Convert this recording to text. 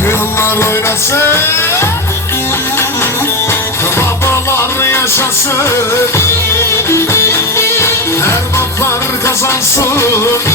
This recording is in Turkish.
Kadınlar oynasın. Babalar yaşasın. Ermaklar kazansın.